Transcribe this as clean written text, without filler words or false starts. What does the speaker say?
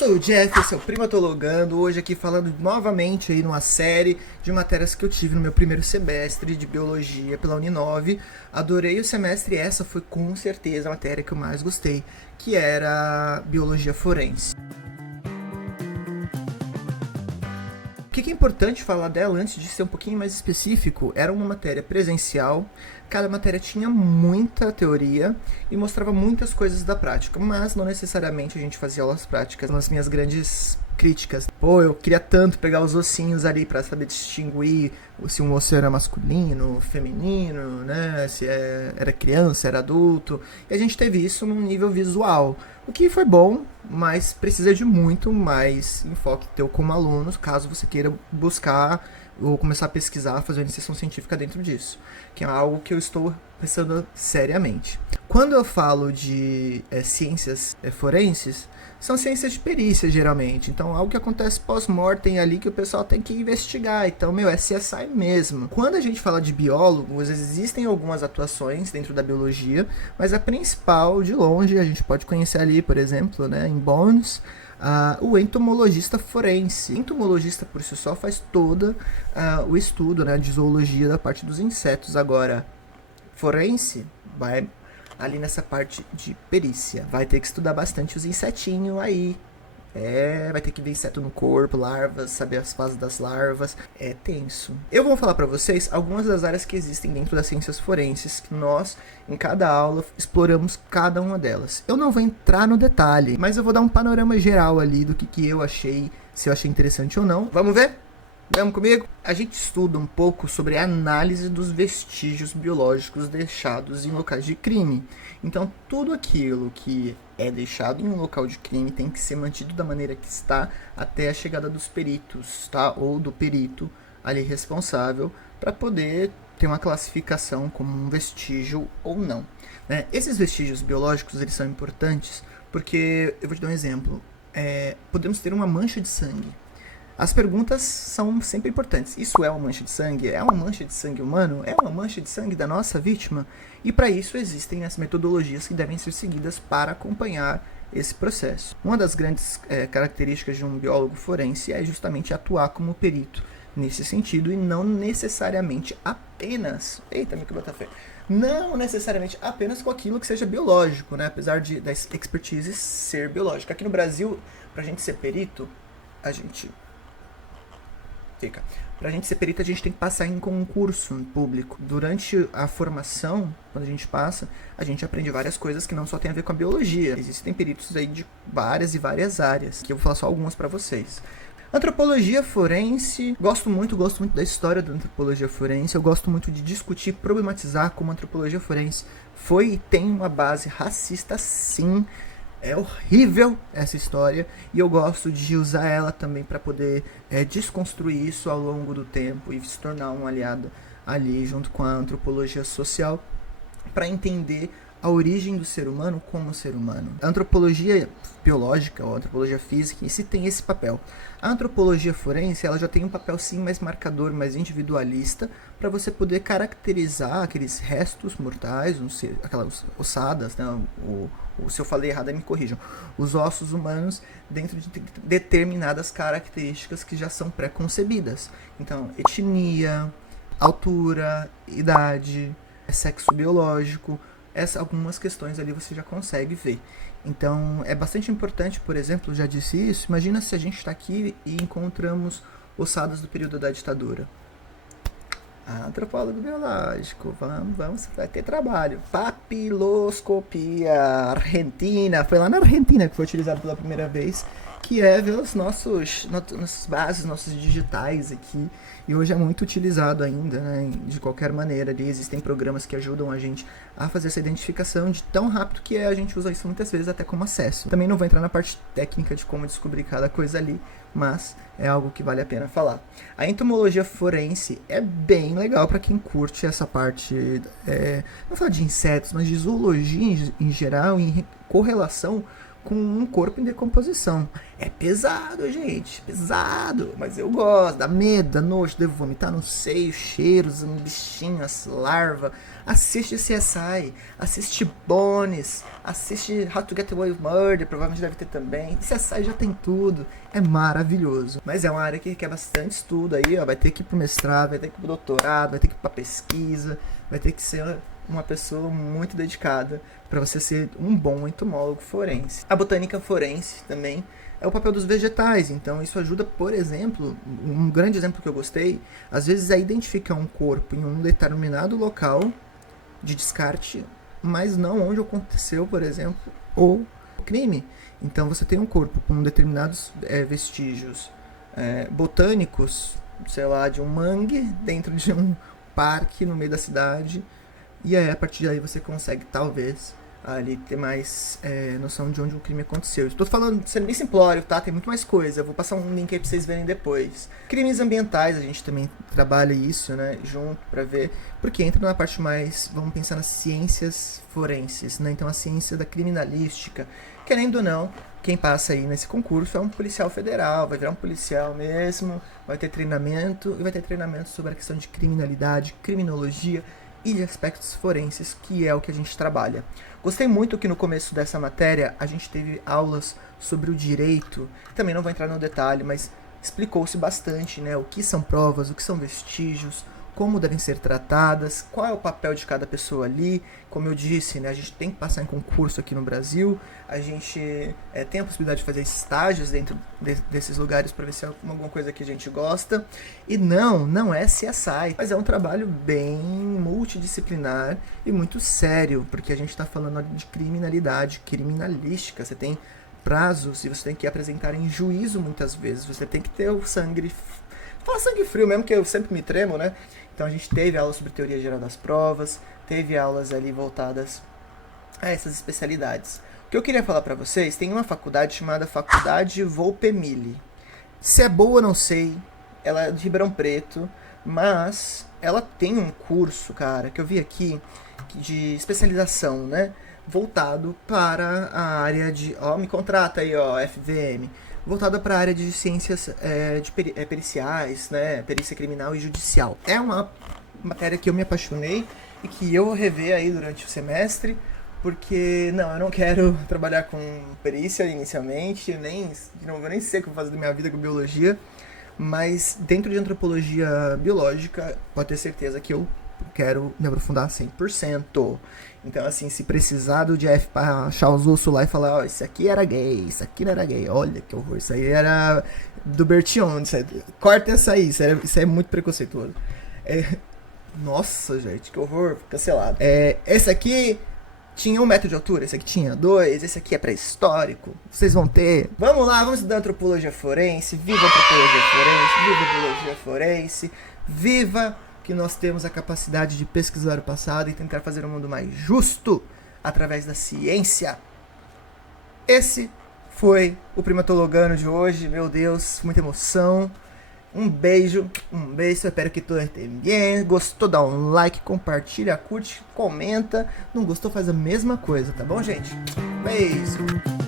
sou o Jeff, esse é o Primatologando, hoje aqui falando novamente aí numa série de matérias que eu tive no meu primeiro semestre de Biologia pela Uninove. Adorei o semestre e essa foi com certeza a matéria que eu mais gostei, que era Biologia Forense. O que é importante falar dela antes de ser um pouquinho mais específico? Era uma matéria presencial, cada matéria tinha muita teoria e mostrava muitas coisas da prática, mas não necessariamente a gente fazia aulas práticas. Nas minhas grandes críticas, eu queria tanto pegar os ossinhos ali para saber distinguir se um osso era masculino, feminino, né? Se era criança, era adulto, e a gente teve isso num nível visual, o que foi bom, mas precisa de muito mais enfoque teu como aluno, caso você queira buscar ou começar a pesquisar, fazer uma iniciação científica dentro disso, que é algo que eu estou pensando seriamente. Quando eu falo de ciências forenses, são ciências de perícia, geralmente. Então, algo que acontece pós-mortem ali que o pessoal tem que investigar. Então, é CSI mesmo. Quando a gente fala de biólogos, existem algumas atuações dentro da biologia, mas a principal, de longe, a gente pode conhecer ali, por exemplo, né, em Bones, o entomologista forense. O entomologista, por si só, faz todo o estudo, né, de zoologia da parte dos insetos. Agora, forense vai ali nessa parte de perícia. Vai ter que estudar bastante os insetinhos aí. Vai ter que ver inseto no corpo, larvas, saber as fases das larvas. É tenso. Eu vou falar pra vocês algumas das áreas que existem dentro das ciências forenses, que nós, em cada aula, exploramos cada uma delas. Eu não vou entrar no detalhe, mas eu vou dar um panorama geral ali do que eu achei, se eu achei interessante ou não. Vamos ver? Vamos comigo? A gente estuda um pouco sobre a análise dos vestígios biológicos deixados em locais de crime. Então, tudo aquilo que é deixado em um local de crime tem que ser mantido da maneira que está até a chegada dos peritos, tá? Ou do perito ali responsável para poder ter uma classificação como um vestígio ou não, né? Esses vestígios biológicos, eles são importantes porque, eu vou te dar um exemplo, podemos ter uma mancha de sangue. As perguntas são sempre importantes. Isso é uma mancha de sangue? É uma mancha de sangue humano? É uma mancha de sangue da nossa vítima? E para isso existem as metodologias que devem ser seguidas para acompanhar esse processo. Uma das grandes características de um biólogo forense é justamente atuar como perito nesse sentido e não necessariamente apenas... Eita, meu que bota fé. Não necessariamente apenas com aquilo que seja biológico, né? Apesar da expertise ser biológica. Aqui no Brasil, para a gente ser perito, Pra gente ser perito, a gente tem que passar em concurso público. Durante a formação, quando a gente passa, a gente aprende várias coisas que não só tem a ver com a biologia. Existem peritos aí de várias e várias áreas, que eu vou falar só algumas pra vocês. Antropologia forense, gosto muito da história da antropologia forense, eu gosto muito de discutir, problematizar como a antropologia forense foi e tem uma base racista, sim. É horrível essa história e eu gosto de usar ela também para poder desconstruir isso ao longo do tempo e se tornar um aliado ali junto com a antropologia social para entender a origem do ser humano como ser humano. A antropologia biológica ou a antropologia física em si tem esse papel. A antropologia forense ela já tem um papel sim mais marcador, mais individualista, para você poder caracterizar aqueles restos mortais, aquelas ossadas, né? Se eu falei errado, me corrijam. Os ossos humanos dentro de determinadas características que já são pré-concebidas. Então, etnia, altura, idade, sexo biológico, algumas questões ali você já consegue ver. Então, é bastante importante, por exemplo, já disse isso, imagina se a gente está aqui e encontramos ossadas do período da ditadura. Antropólogo biológico, vamos, vai ter trabalho. Papiloscopia, Argentina, foi lá na Argentina que foi utilizado pela primeira vez, que é ver nossas bases, nossos digitais aqui, e hoje é muito utilizado ainda, né, de qualquer maneira. Ali existem programas que ajudam a gente a fazer essa identificação de tão rápido que a gente usa isso muitas vezes até como acesso. Também não vou entrar na parte técnica de como descobrir cada coisa ali, mas é algo que vale a pena falar. A entomologia forense é bem legal para quem curte essa parte, não falar de insetos, mas de zoologia em geral, em correlação com um corpo em decomposição. É pesado, gente, pesado, mas eu gosto, dá medo, dá nojo, devo vomitar no seio, cheiros, um bichinho, as larvas. Assiste CSI, assiste Bones, assiste How to Get Away with Murder, provavelmente deve ter também. CSI já tem tudo, é maravilhoso. Mas é uma área que requer bastante estudo aí, ó, vai ter que ir pro mestrado, vai ter que ir pro doutorado, vai ter que ir pra pesquisa, vai ter que ser uma pessoa muito dedicada para você ser um bom entomólogo forense. A botânica forense também é o papel dos vegetais, então isso ajuda, por exemplo, um grande exemplo que eu gostei, às vezes é identificar um corpo em um determinado local de descarte, mas não onde aconteceu, por exemplo, o crime. Então você tem um corpo com determinados vestígios botânicos, sei lá, de um mangue dentro de um parque no meio da cidade, e aí a partir daí você consegue talvez ali ter mais noção de onde o crime aconteceu. Estou falando, sendo bem simplório, tá? Tem muito mais coisa. Eu vou passar um link aí pra vocês verem depois. Crimes ambientais, a gente também trabalha isso, né? Junto pra ver. Porque entra na parte mais, vamos pensar nas ciências forenses, né? Então a ciência da criminalística. Querendo ou não, quem passa aí nesse concurso é um policial federal, vai virar um policial mesmo, vai ter treinamento, e vai ter treinamento sobre a questão de criminalidade, criminologia e de aspectos forenses, que é o que a gente trabalha. Gostei muito que no começo dessa matéria a gente teve aulas sobre o direito, também não vou entrar no detalhe, mas explicou-se bastante, né, o que são provas, o que são vestígios, como devem ser tratadas, qual é o papel de cada pessoa ali. Como eu disse, né, a gente tem que passar em concurso aqui no Brasil, a gente tem a possibilidade de fazer estágios dentro desses lugares para ver se é alguma coisa que a gente gosta. E não é CSI, mas é um trabalho bem multidisciplinar e muito sério, porque a gente está falando de criminalidade, criminalística. Você tem prazos e você tem que apresentar em juízo muitas vezes, você tem que ter o sangue... Fala sangue frio mesmo, que eu sempre me tremo, né? Então a gente teve aulas sobre teoria geral das provas, teve aulas ali voltadas a essas especialidades. O que eu queria falar pra vocês, tem uma faculdade chamada Faculdade Volpe Mille. Se é boa, não sei, ela é de Ribeirão Preto, mas ela tem um curso, cara, que eu vi aqui, de especialização, né? Voltado para a área de... Ó, me contrata aí, ó, FVM. Voltada para a área de ciências periciais, né, perícia criminal e judicial. É uma matéria que eu me apaixonei e que eu vou rever aí durante o semestre, porque, não, eu não quero trabalhar com perícia inicialmente, não vou nem sei o que eu vou fazer da minha vida com biologia, mas dentro de antropologia biológica, pode ter certeza que eu quero me aprofundar 100%. Então, assim, se precisar do Jeff pra achar os ossos lá e falar, ó, isso aqui era gay, isso aqui não era gay, olha que horror, isso aí era do Bertion, corta essa aí, isso é muito preconceituoso. Nossa, gente, que horror, cancelado. Esse aqui tinha 1 metro de altura, esse aqui tinha 2, esse aqui é pré-histórico, vocês vão ter. Vamos lá, vamos estudar antropologia forense, viva a antropologia forense, viva a biologia forense, viva que nós temos a capacidade de pesquisar o passado e tentar fazer um mundo mais justo através da ciência. Esse foi o Primatologando de hoje, meu Deus, muita emoção. Um beijo, espero que todos estejam bem. Gostou, dá um like, compartilha, curte, comenta. Não gostou, faz a mesma coisa, tá bom, gente? Beijo!